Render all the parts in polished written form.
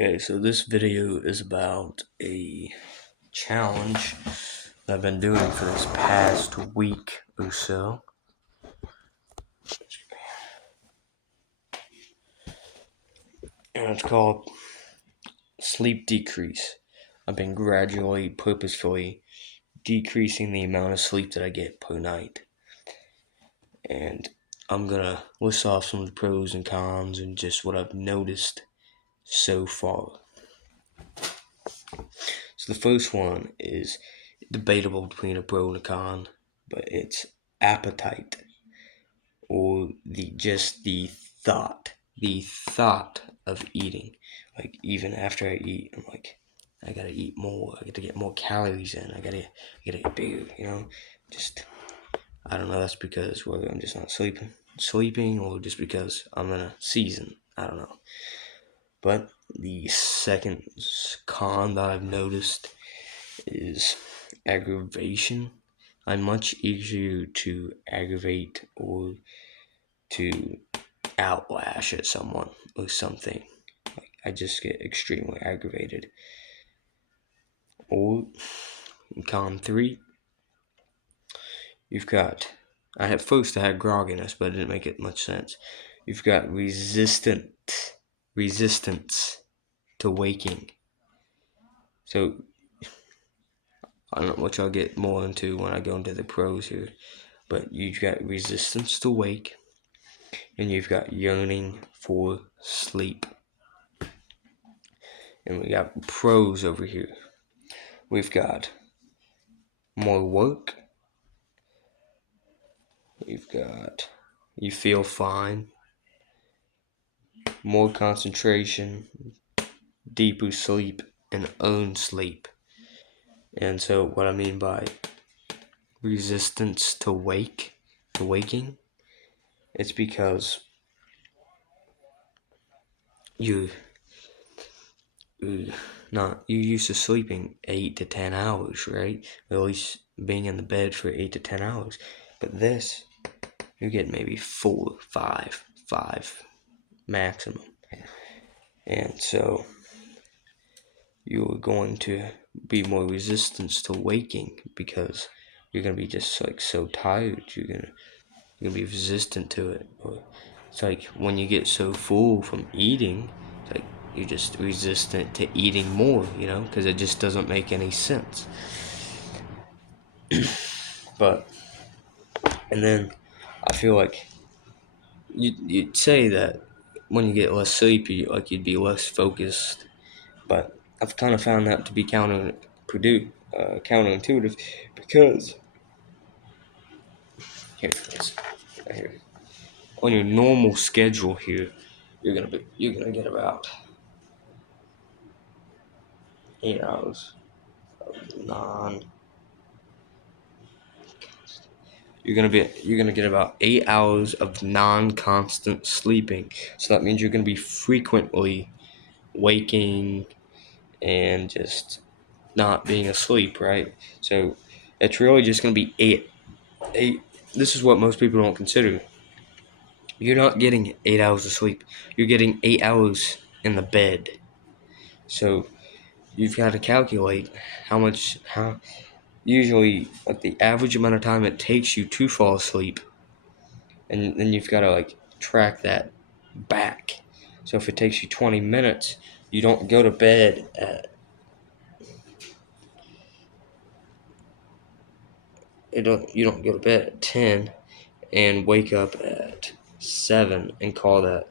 Okay, so this video is about a challenge that I've been doing for this past week or so. And it's called Sleep Decrease. I've been gradually, purposefully decreasing the amount of sleep that I get per night. And I'm gonna list off some of the pros and cons and just what I've noticed so far. So the first one is debatable between a pro and a con, but it's appetite, or the thought of eating. Like, even after I eat, I'm like, I gotta eat more. I gotta get more calories in. I gotta get bigger. Just I don't know. That's because whether I'm just not sleeping, or just because I'm in a season. I don't know. But the second con that I've noticed is aggravation. I'm much easier to aggravate or to outlash at someone or something. Like, I just get extremely aggravated. Or con 3, you've got, I had grogginess, but it didn't make it much sense. You've got resistance to waking. So I don't know what y'all get more into when I go into the pros here, but you've got resistance to wake, and you've got yearning for sleep. And we got pros over here. We've got more work. We've got you feel fine, more concentration, deeper sleep, and own sleep. And so what I mean by resistance to waking, it's because you you're used to sleeping 8 to 10 hours, right? Or at least being in the bed for 8 to 10 hours. But this, you're getting maybe 4, 5 maximum. And so you're going to be more resistant to waking because you're going to be just like so tired. You're gonna be resistant to it. Or it's like when you get so full from eating, it's like you're just resistant to eating more, because it just doesn't make any sense. And then I feel like you'd say that when you get less sleep, you'd be less focused, but I've kind of found that to be counterintuitive, because here it is, right here. On your normal schedule here, you're gonna get about 8 hours of non. You're gonna get about 8 hours of non-constant sleeping. So that means you're gonna be frequently waking and just not being asleep, right? So it's really just gonna be eight. This is what most people don't consider. You're not getting 8 hours of sleep. You're getting 8 hours in the bed. So you've got to calculate how usually, like, the average amount of time it takes you to fall asleep, and then you've got to track that back. So if it takes you 20 minutes, you don't go to bed at you don't go to bed at 10 and wake up at 7 and call that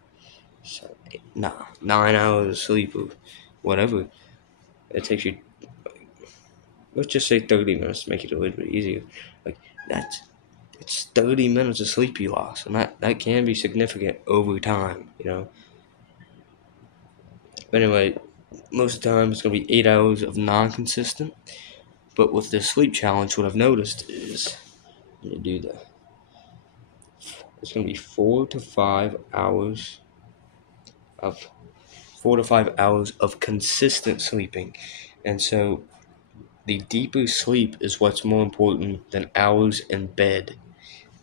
9 hours of sleep or whatever. It takes you, let's just say, 30 minutes to make it a little bit easier. Like, it's 30 minutes of sleep you lost, and that can be significant over time, But anyway, most of the time it's going to be 8 hours of non-consistent. But with this sleep challenge, what I've noticed is, it's going to be of 4 to 5 hours of consistent sleeping. And so the deeper sleep is what's more important than hours in bed.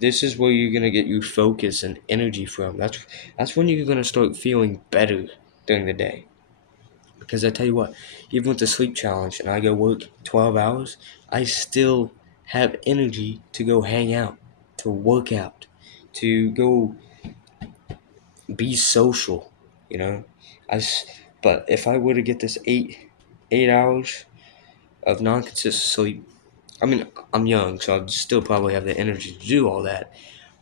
This is where you're going to get your focus and energy from. That's when you're going to start feeling better during the day. Because I tell you what, even with the sleep challenge and I go work 12 hours, I still have energy to go hang out, to work out, to go be social, you know. But if I were to get this 8 hours of non-consistent sleep, I mean, I'm young, so I'd still probably have the energy to do all that.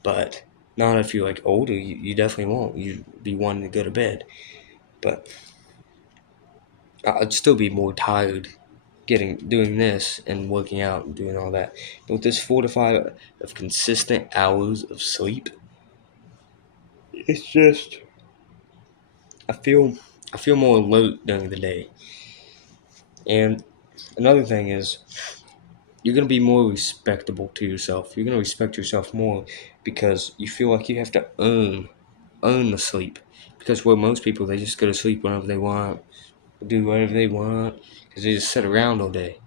But not if you're like older, you definitely won't. You'd be wanting to go to bed. But I'd still be more tired doing this and working out and doing all that. But with this 4 to 5 of consistent hours of sleep, it's just I feel I feel more alert during the day. And another thing is you're gonna be more respectable to yourself. You're gonna respect yourself more because you feel like you have to earn the sleep. Because where most people they just go to sleep whenever they want, do whatever they want, because they just sit around all day.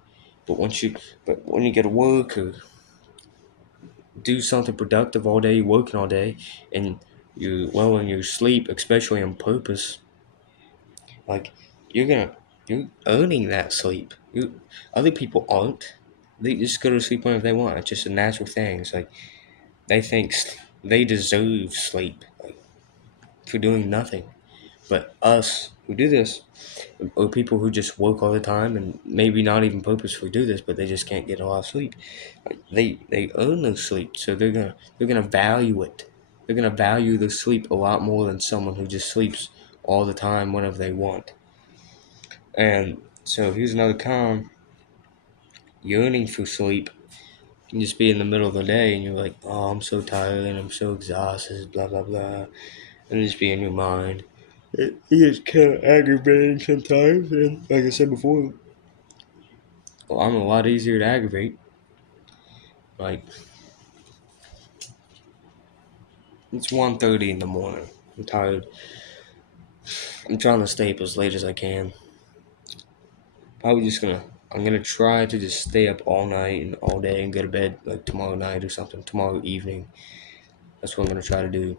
But when you get to work or do something productive all day, working all day, and in your sleep, especially on purpose, like you're earning that sleep. Other people aren't. They just go to sleep whenever they want. It's just a natural thing. It's like they think they deserve sleep, like, for doing nothing. But us who do this, or people who just work all the time and maybe not even purposefully do this, but they just can't get a lot of sleep. Like they earn their sleep, so they're gonna value it. They're gonna value their sleep a lot more than someone who just sleeps all the time whenever they want. And so here's another con: yearning for sleep. You can just be in the middle of the day and you're like, oh, I'm so tired and I'm so exhausted, blah blah blah, and just be in your mind. It gets kind of aggravating sometimes, and like I said before, well, I'm a lot easier to aggravate. Like, it's 1:30 in the morning. I'm tired. I'm trying to stay up as late as I can. I'm gonna try to just stay up all night and all day and go to bed like tomorrow night or something, tomorrow evening. That's what I'm gonna try to do.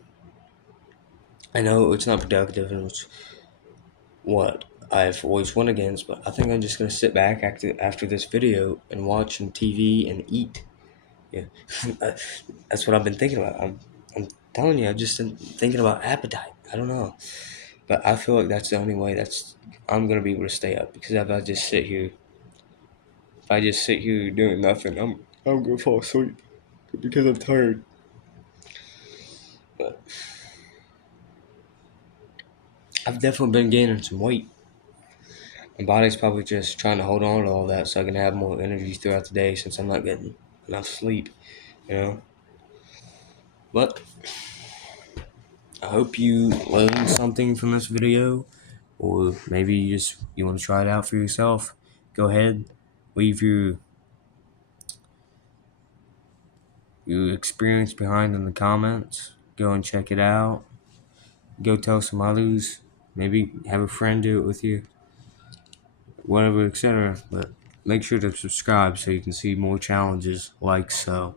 I know it's not productive and it's what I've always went against, but I think I'm just gonna sit back after this video and watch some TV and eat. Yeah, that's what I've been thinking about. I'm telling you, I've just been thinking about appetite. I don't know, but I feel like that's the only way I'm gonna be able to stay up because if I just sit here doing nothing, I'm gonna fall asleep because I'm tired. But I've definitely been gaining some weight. My body's probably just trying to hold on to all that so I can have more energy throughout the day since I'm not getting enough sleep, you know. But I hope you learned something from this video, or maybe you want to try it out for yourself. Go ahead, leave your experience behind in the comments. Go and check it out. Go tell some others. Maybe have a friend do it with you. Whatever, etc. But make sure to subscribe so you can see more challenges like so.